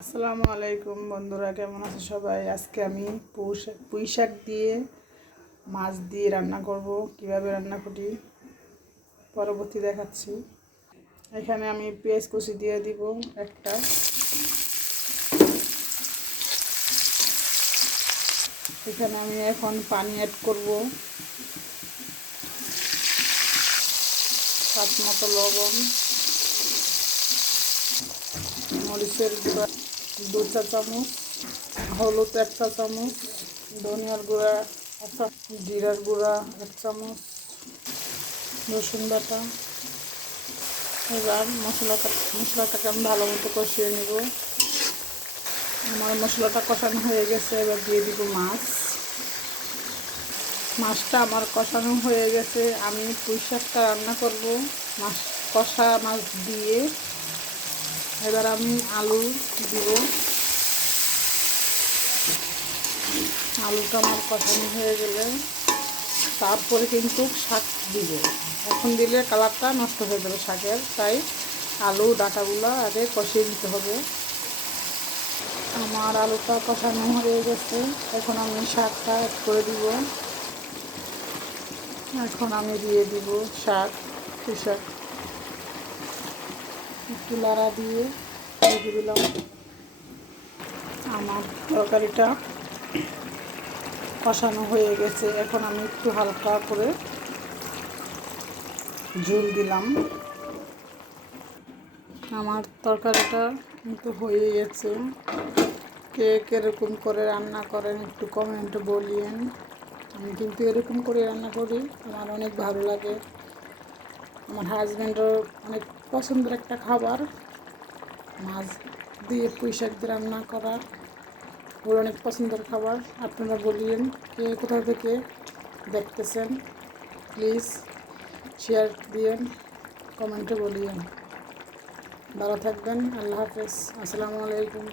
আসসালামু আলাইকুম বন্ধুরা, কেমন আছো সবাই? আজকে আমি পুঁই শাক দিয়ে মাছ দিয়ে রান্না করব। কিভাবে রান্না করি পরবর্তী দেখাচ্ছি। এখানে আমি পেঁয়াজ কুচি দিয়ে দিব একটা। এখানে আমি এখন পানি অ্যাড করব, স্বাদ মতো লবণ, মরিচের গুঁড়া 2 চা চামচ, হলুদ 1 চা চামচ, ধনিয়ার গুঁড়া 1 চা, জিরার গুঁড়া 1 চামচ, রসুন বাটা। এবার মশলাটাকে আমি ভালো মতো কষিয়ে নেব। আমার মশলাটা কষানো হয়ে গেছে, এবার দিয়ে দিব মাছটা আমার কষানো হয়ে গেছে। আমি পুঁই শাকটা রান্না করব কষা মাছ দিয়ে। এবার আমি আলু দিব। আলুটা আমার কষানো হয়ে গেলে তারপরে কিন্তু শাক দিব। এখন দিলে কালারটা নষ্ট হয়ে যাবে শাকের, তাই আলু ডাঁটাগুলো আগে কষিয়ে নিতে হবে। আমার আলুটা কষানো হয়ে গেছে, এখন আমি শাকটা অ্যাড করে দিব। এখন আমি দিয়ে দিব পুঁই শাক একটু লাড়া দিয়ে রেখে দিলাম। আমার তরকারিটা কষানো হয়ে গেছে, এখন আমি একটু হালকা করে ঝোল দিলাম। আমার তরকারিটা কিন্তু হয়ে গেছে। কে কীরকম করে রান্না করেন একটু কমেন্টে বলিয়েন। আমি কিন্তু এরকম করে রান্না করি, আমার অনেক ভালো লাগে। আমার হাজব্যান্ডের অনেক পছন্দের একটা খাবার মাছ দিয়ে পুঁই শাক দিয়ে রান্না করা, ওর অনেক পছন্দের খাবার। আপনারা বলিয়েন কে কোথা থেকে দেখতেছেন, প্লিজ শেয়ার দিয়েন, কমেন্টে বলিয়েন। ভালো থাকবেন। আল্লাহ হাফেজ। আসসালামু আলাইকুম।